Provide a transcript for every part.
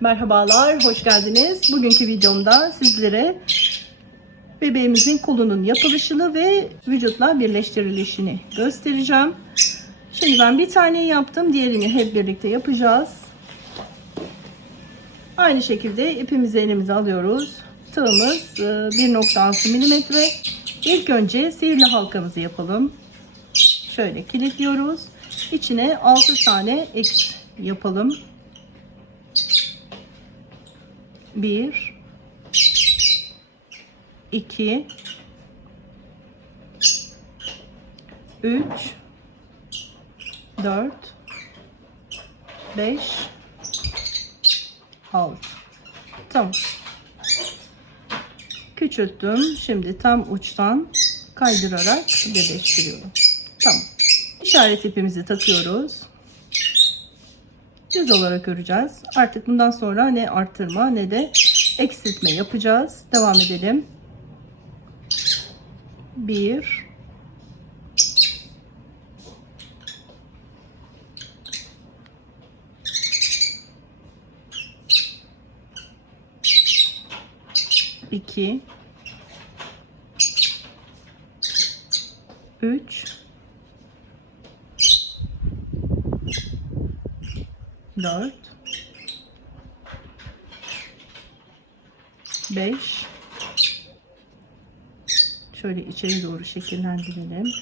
Merhabalar, hoş geldiniz. Bugünkü videomda sizlere bebeğimizin kolunun yapılışını ve vücutla birleştirilişini göstereceğim. Şimdi ben bir tane yaptım, diğerini hep birlikte yapacağız. Aynı şekilde ipimizi elimize alıyoruz. Tığımız e, 1.6 milimetre. İlk önce sihirli halkamızı yapalım. Şöyle kilitliyoruz. İçine 6 tane X yapalım. 1 2 3 4 5 6 Tamam. Küçülttüm. Şimdi tam uçtan kaydırarak birleştiriyorum. Tamam. İşaret ipimizi takıyoruz. Düz olarak öreceğiz. Artık bundan sonra ne arttırma ne de eksiltme yapacağız. Devam edelim. 1 2 3 4 5 şöyle içeri doğru şekillendirelim.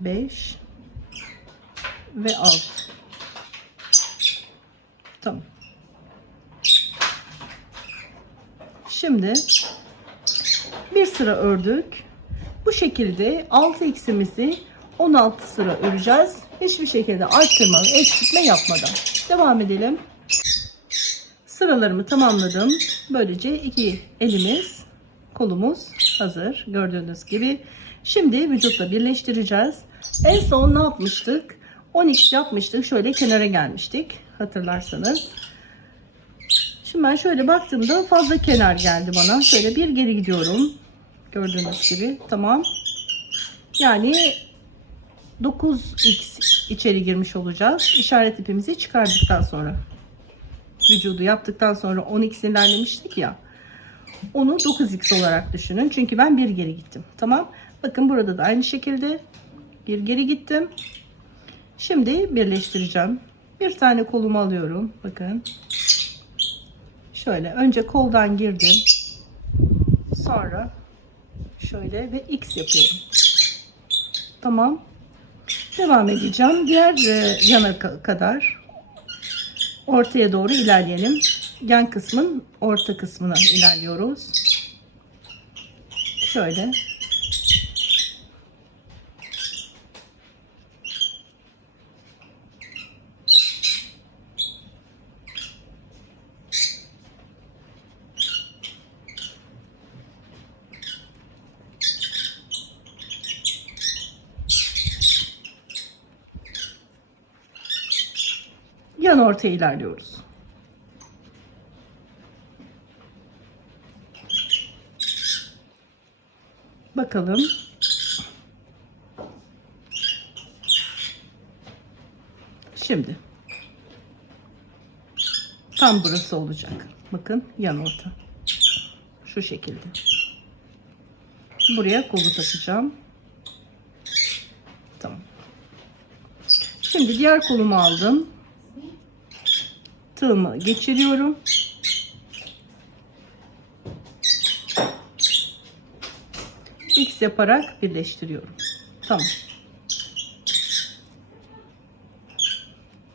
5 ve 6 tamam. Şimdi bir sıra ördük. Bu şekilde 6 x'imizi 16 sıra öreceğiz. Hiçbir şekilde arttırma ve eksiltme yapmadan. Devam edelim. Sıralarımı tamamladım. Böylece iki elimiz, kolumuz hazır. Gördüğünüz gibi. Şimdi vücutla birleştireceğiz. En son ne yapmıştık? 12 yapmıştık. Şöyle kenara gelmiştik. Hatırlarsanız. Şimdi ben şöyle baktığımda fazla kenar geldi bana. Şöyle bir geri gidiyorum. Gördüğünüz gibi. Tamam. Yani 9x içeri girmiş olacağız. İşaret ipimizi çıkardıktan sonra. Vücudu yaptıktan sonra 10x ilerlemiştik ya. Onu 9x olarak düşünün. Çünkü ben bir geri gittim. Tamam. Bakın burada da aynı şekilde bir geri gittim. Şimdi birleştireceğim. Bir tane kolumu alıyorum. Bakın. Şöyle önce koldan girdim. Sonra şöyle ve x yapıyorum. Tamam. Devam edeceğim. Diğer e, yana ka- kadar ortaya doğru ilerleyelim. Yan kısmın orta kısmına ilerliyoruz. Şöyle. Yan ortaya ilerliyoruz. Bakalım. Şimdi. Tam burası olacak. Bakın yan orta. Şu şekilde. Buraya kolu takacağım. Tamam. Şimdi diğer kolumu aldım. Tığımı geçiriyorum. X yaparak birleştiriyorum. Tamam.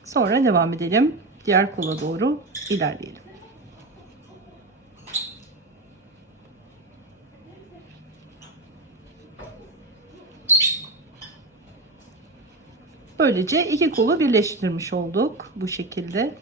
Sonra devam edelim. Diğer kola doğru ilerleyelim. Böylece iki kolu birleştirmiş olduk bu şekilde.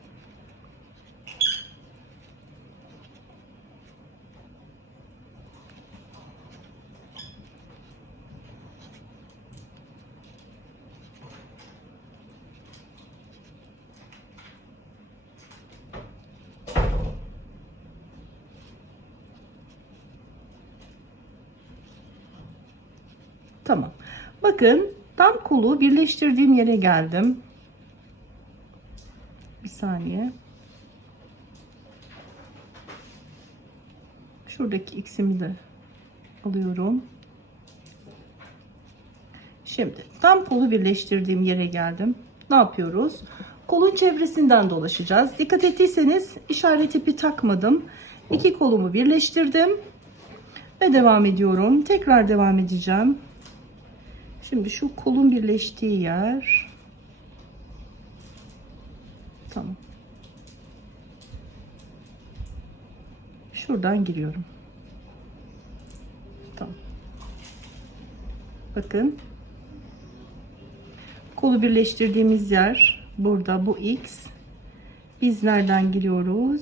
Tamam. Bakın tam kolu birleştirdiğim yere geldim. Bir saniye. Şuradaki x'imi de alıyorum. Şimdi tam kolu birleştirdiğim yere geldim. Ne yapıyoruz? Kolun çevresinden dolaşacağız. Dikkat ettiyseniz işaret ipi takmadım. İki kolumu birleştirdim ve devam ediyorum. Tekrar devam edeceğim. Şimdi şu kolun birleştiği yer. Tamam. Şuradan giriyorum. Tamam. Bakın. Kolu birleştirdiğimiz yer burada bu X. Biz nereden giriyoruz?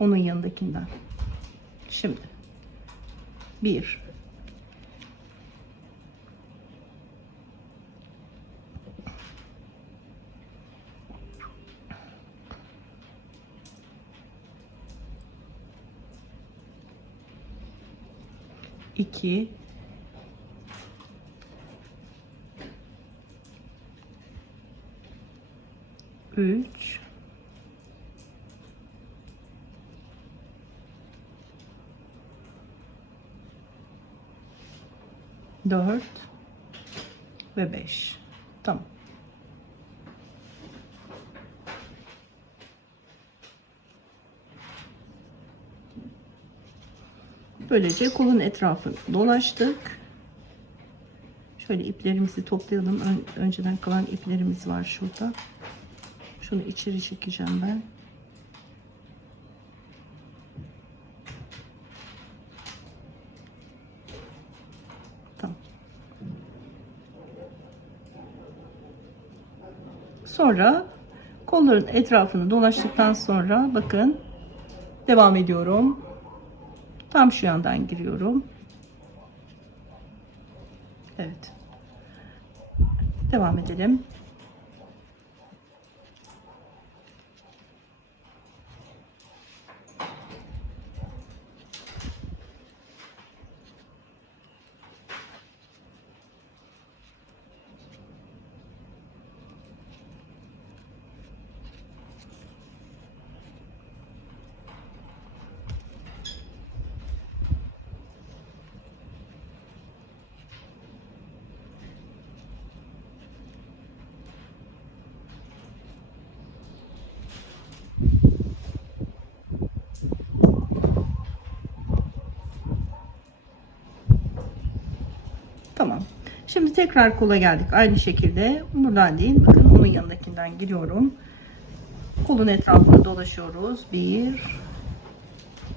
Onun yanındakinden. Şimdi. Bir. İki. Üç. Dört. Ve beş. Tamam. Böylece kolun etrafını dolaştık. Şöyle iplerimizi toplayalım. Ön- önceden kalan iplerimiz var şurada. Şunu içeri çekeceğim ben. Tamam. Sonra kolların etrafını dolaştıktan sonra bakın devam ediyorum. Tam şu yandan giriyorum. Evet. Devam edelim. Tamam. Şimdi tekrar kola geldik. Aynı şekilde buradan değil. Bakın onun yanındakinden giriyorum. Kolun etrafını dolaşıyoruz. Bir,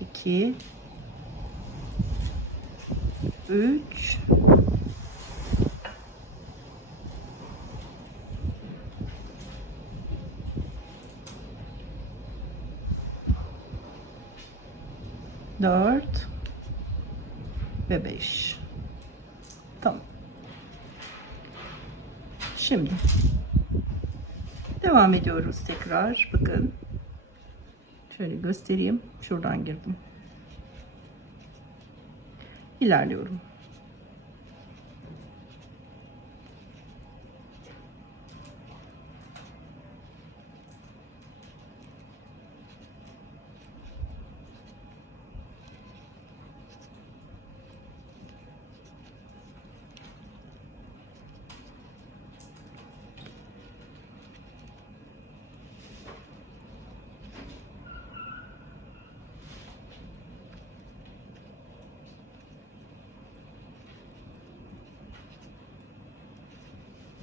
iki, üç, dört ve beş. Tamam. Şimdi devam ediyoruz tekrar. Bakın. Şöyle göstereyim. Şuradan girdim. İlerliyorum.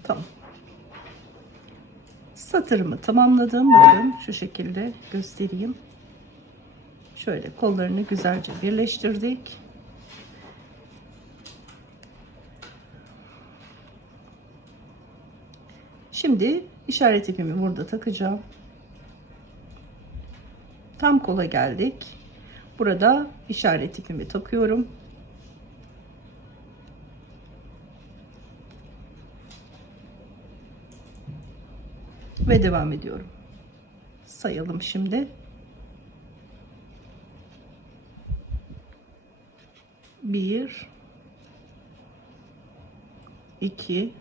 Tamam. Satırımı tamamladım. Bakın şu şekilde göstereyim. Şöyle kollarını güzelce birleştirdik. Şimdi işaret ipimi burada takacağım. Tam kola geldik. Burada işaret ipimi takıyorum. Ve devam ediyorum. Sayalım şimdi. Bir, iki,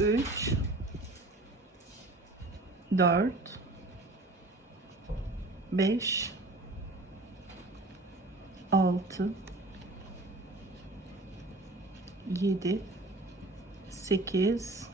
üç, dört, beş, 6 7 8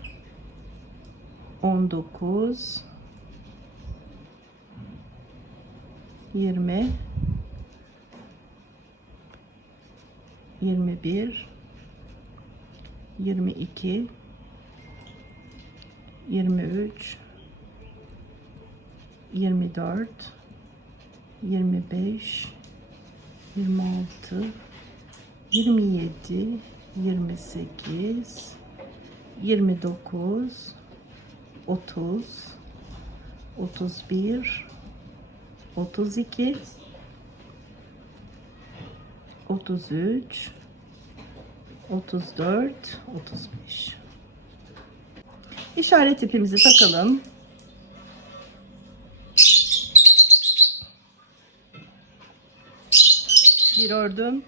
19 20 21 22 23 24 25 26 27 28 29 30 31 32 33 34 35 İşaret ipimizi takalım. Bir ördüm.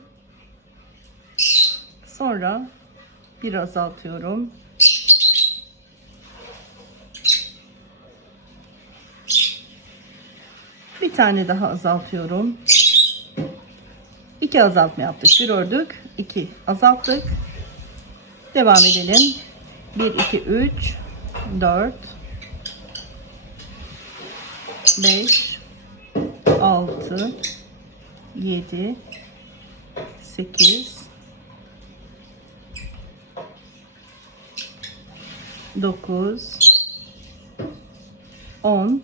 Sonra bir azaltıyorum. Bir tane daha azaltıyorum. İki azaltma yaptık. Bir ördük. iki azalttık. Devam edelim. 1, 2, 3, 4, 5, 6, 7, 8, 9, 10,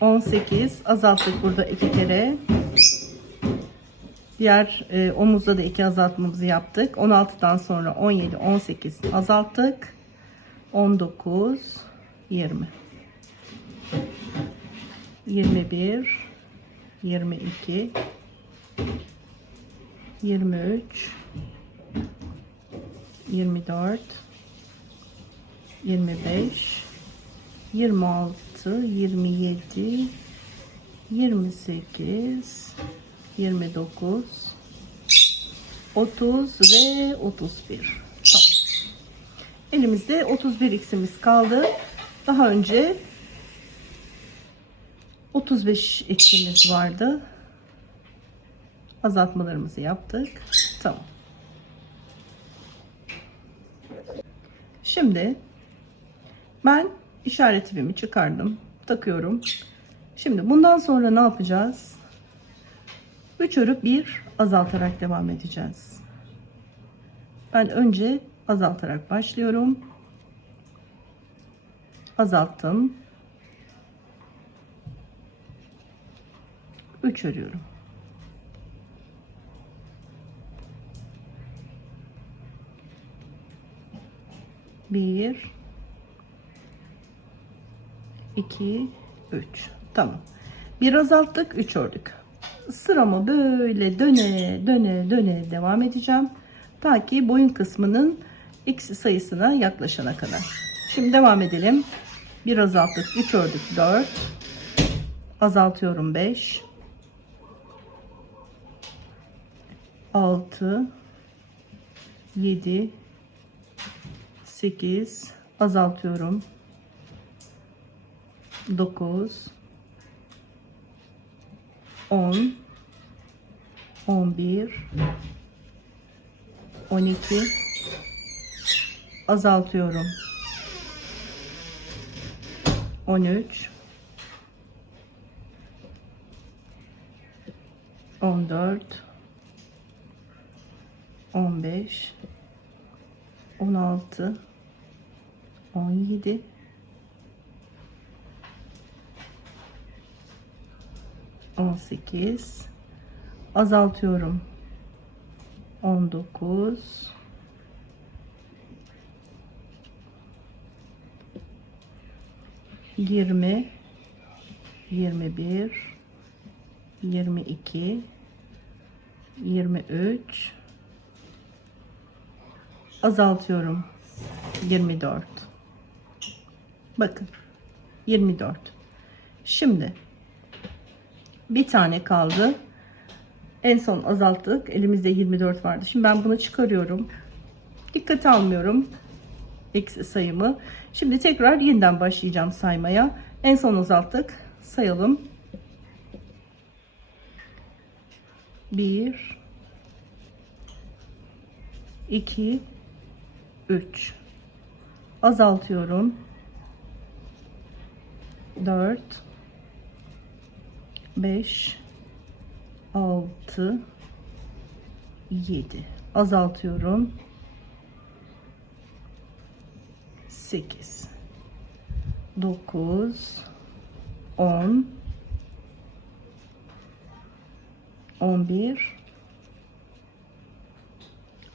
18 azalttık burada iki kere. Diğer e, omuzda da iki azaltmamızı yaptık. 16'dan sonra 17, 18 azalttık. 19, 20. 21, 22, 23, 24, 25, 26, 27, 28, 29 30 ve 31 tamam. elimizde 31 x'imiz kaldı. Daha önce 35 x'imiz vardı. Azaltmalarımızı yaptık. Tamam. Şimdi ben işaret ipimi çıkardım takıyorum şimdi bundan sonra ne yapacağız 3 örüp bir azaltarak devam edeceğiz. Ben önce azaltarak başlıyorum. Azalttım. 3 örüyorum. Bir, iki, üç. Tamam. Bir azalttık, üç ördük sıramı böyle döne döne döne devam edeceğim. Ta ki boyun kısmının x sayısına yaklaşana kadar. Şimdi devam edelim. Bir azalttık. 3 ördük. 4. Azaltıyorum. 5. 6. 7. 8. Azaltıyorum. 9. 10 11 12 azaltıyorum 13 14 15 16 17 18 azaltıyorum. 19 20 21 22 23 azaltıyorum. 24 bakın 24 şimdi bir tane kaldı. En son azalttık. Elimizde 24 vardı. Şimdi ben bunu çıkarıyorum. Dikkate almıyorum. Eksi sayımı. Şimdi tekrar yeniden başlayacağım saymaya. En son azalttık. Sayalım. 1 2 3 azaltıyorum. 4 5 6 7 azaltıyorum. 8 9 10 11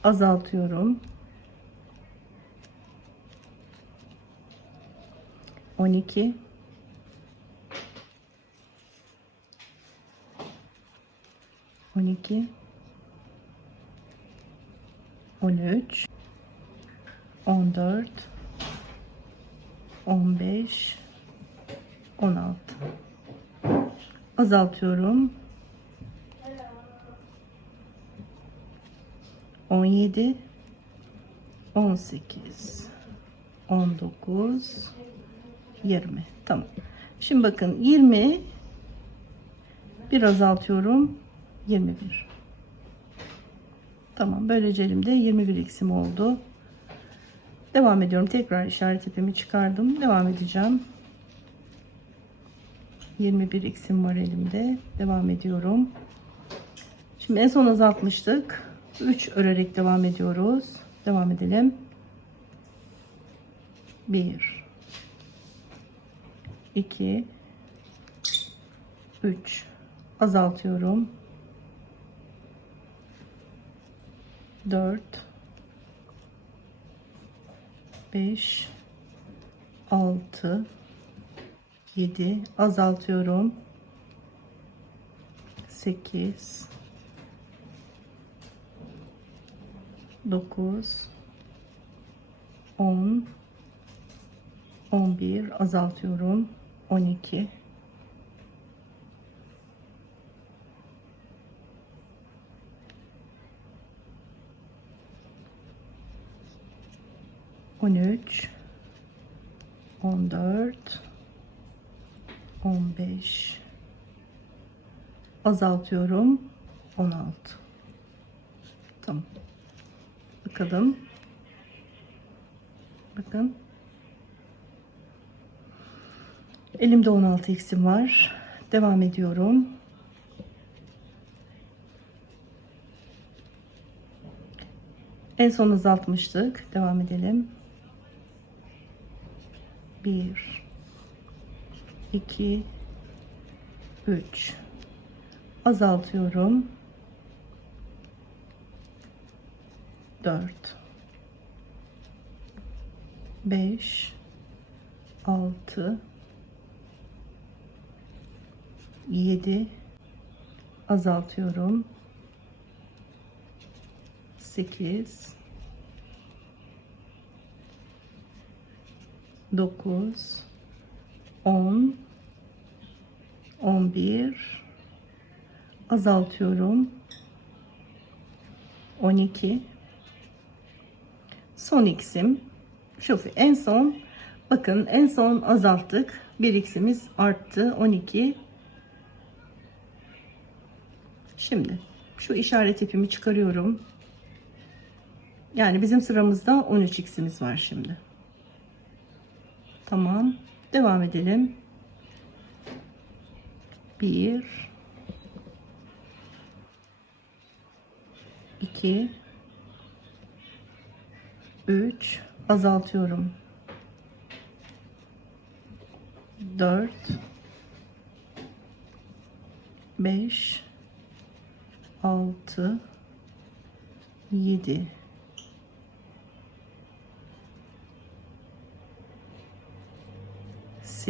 azaltıyorum. 12 12 13 14 15 16 azaltıyorum. 17 18 19 20 tamam. Şimdi bakın 20 bir azaltıyorum 21 tamam böylece elimde 21 eksim oldu. Devam ediyorum. Tekrar işaret ipimi çıkardım. Devam edeceğim. 21 eksim var elimde. Devam ediyorum. Şimdi en son azaltmıştık. 3 örerek devam ediyoruz. Devam edelim. 1 2 3 azaltıyorum 4 5 6 7 azaltıyorum. 8 9 10 11 azaltıyorum. 12 13 14 15 azaltıyorum 16 tamam. Bakalım. Bakın. Elimde 16 eksim var. Devam ediyorum. En son azaltmıştık. Devam edelim 1 2 3 azaltıyorum. 4 5 6 7 azaltıyorum. 8 9 10 11 azaltıyorum. 12 son x'im şu en son bakın en son azalttık. Bir x'imiz arttı. 12 şimdi şu işaret ipimi çıkarıyorum. Yani bizim sıramızda 13 x'imiz var şimdi tamam. Devam edelim. 1 2 3 azaltıyorum. 4 5 6 7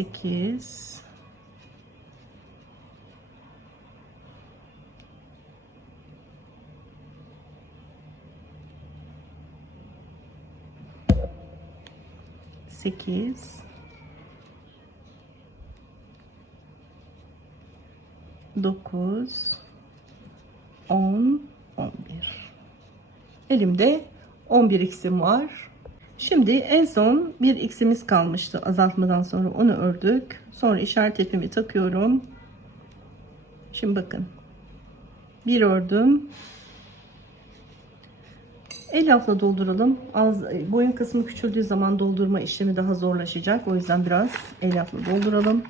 8 8 9 10 11 Elimde 11 x'im var. Şimdi en son bir x'imiz kalmıştı azaltmadan sonra onu ördük. Sonra işaret ipimi takıyorum. Şimdi bakın. Bir ördüm. El altla dolduralım. Az, boyun kısmı küçüldüğü zaman doldurma işlemi daha zorlaşacak. O yüzden biraz el altla dolduralım.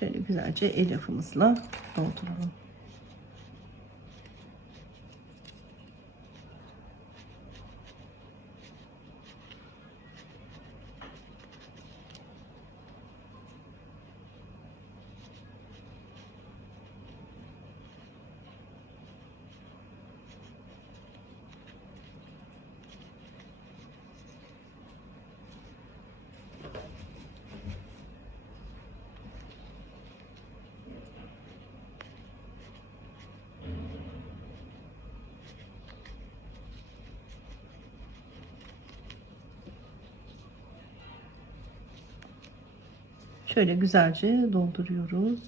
Şöyle güzelce el yapımızla dolduralım. Şöyle güzelce dolduruyoruz.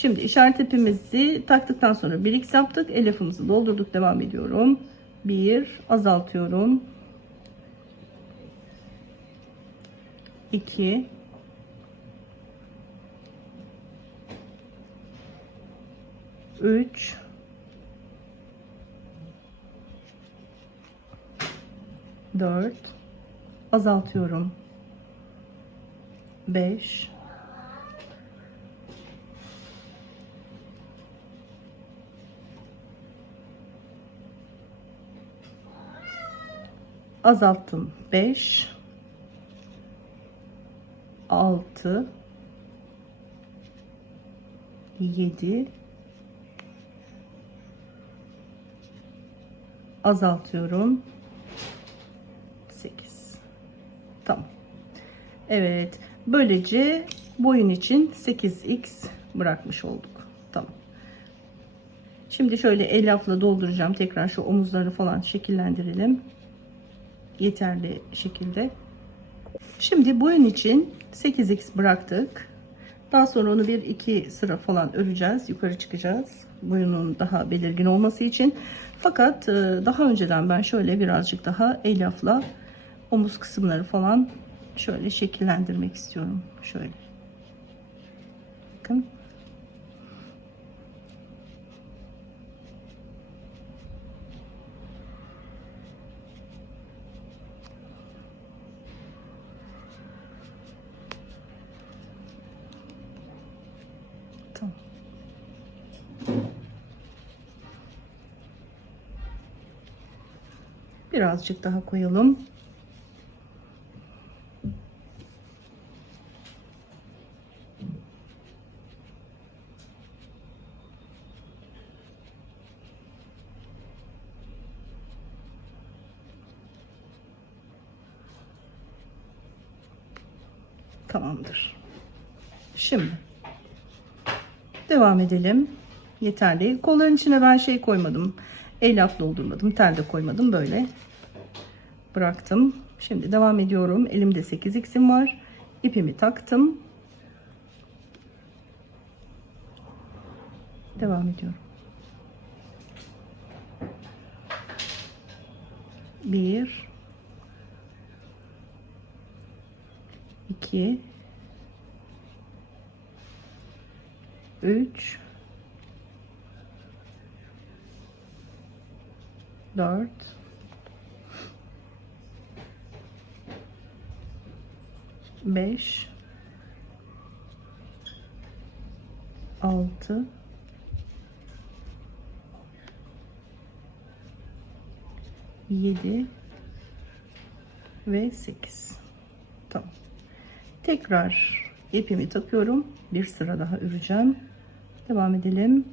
Şimdi işaret ipimizi taktıktan sonra bir x yaptık. El lafımızı doldurduk. Devam ediyorum. Bir azaltıyorum. 2 3 4 azaltıyorum 5 azalttım. 5 6 7 azaltıyorum. 8 tamam. Evet. Böylece boyun için 8x bırakmış olduk. Tamam. Şimdi şöyle elyafla dolduracağım. Tekrar şu omuzları falan şekillendirelim yeterli şekilde Şimdi boyun için 8x bıraktık. Daha sonra onu bir iki sıra falan öreceğiz. Yukarı çıkacağız. Boyunun daha belirgin olması için. Fakat e, daha önceden ben şöyle birazcık daha elyafla omuz kısımları falan şöyle şekillendirmek istiyorum. Şöyle. Bakın. Tamam. Birazcık daha koyalım. Tamamdır. Şimdi devam edelim. Yeterli. Kolların içine ben şey koymadım. El at doldurmadım. Tel de koymadım. Böyle bıraktım. Şimdi devam ediyorum. Elimde 8x'im var. İpimi taktım. Devam ediyorum. Bir, iki, üç, dört, beş, altı, yedi ve sekiz. Tamam. Tekrar ipimi takıyorum. Bir sıra daha öreceğim. Devam edelim.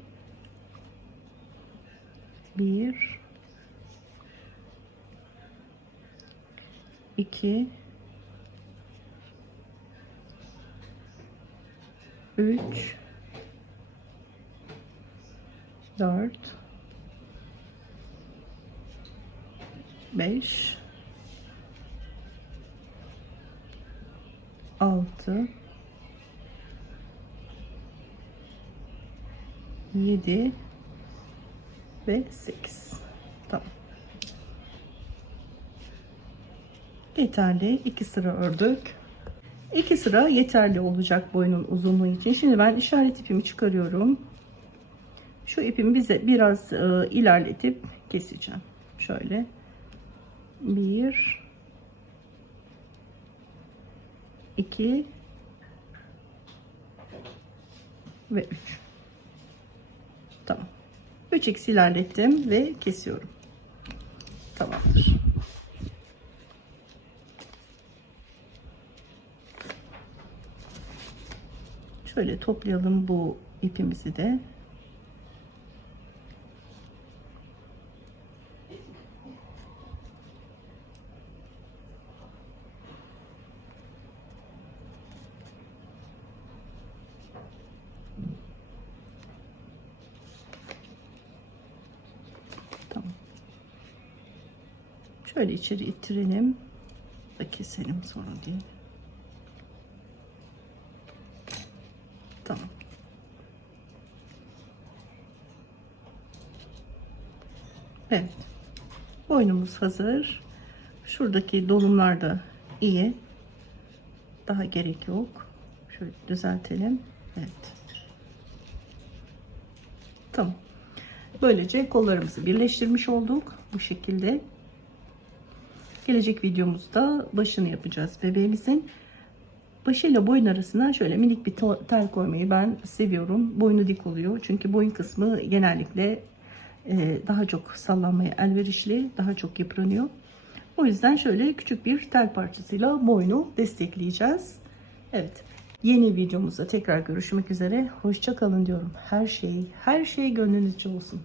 Bir, iki, üç, dört, beş, altı, yedi ve sekiz. Tamam. Yeterli. iki sıra ördük. İki sıra yeterli olacak boyunun uzunluğu için. Şimdi ben işaret ipimi çıkarıyorum. Şu ipimi bize biraz e, ilerletip keseceğim. Şöyle. Bir, iki ve üç. Tamam. 3x ilerlettim ve kesiyorum. Tamamdır. Şöyle toplayalım bu ipimizi de. Tamam. Şöyle içeri ittirelim. Da keselim sonra değil. Tamam. Evet. Boynumuz hazır. Şuradaki dolumlar da iyi. Daha gerek yok. Şöyle düzeltelim. Evet. Tamam. Böylece kollarımızı birleştirmiş olduk. Bu şekilde. Gelecek videomuzda başını yapacağız bebeğimizin. Başıyla boyun arasına şöyle minik bir tel koymayı ben seviyorum. Boynu dik oluyor. Çünkü boyun kısmı genellikle e, daha çok sallanmaya elverişli, daha çok yıpranıyor. O yüzden şöyle küçük bir tel parçasıyla boynu destekleyeceğiz. Evet. Yeni videomuzda tekrar görüşmek üzere. Hoşça kalın diyorum. Her şey, her şey gönlünüzce olsun.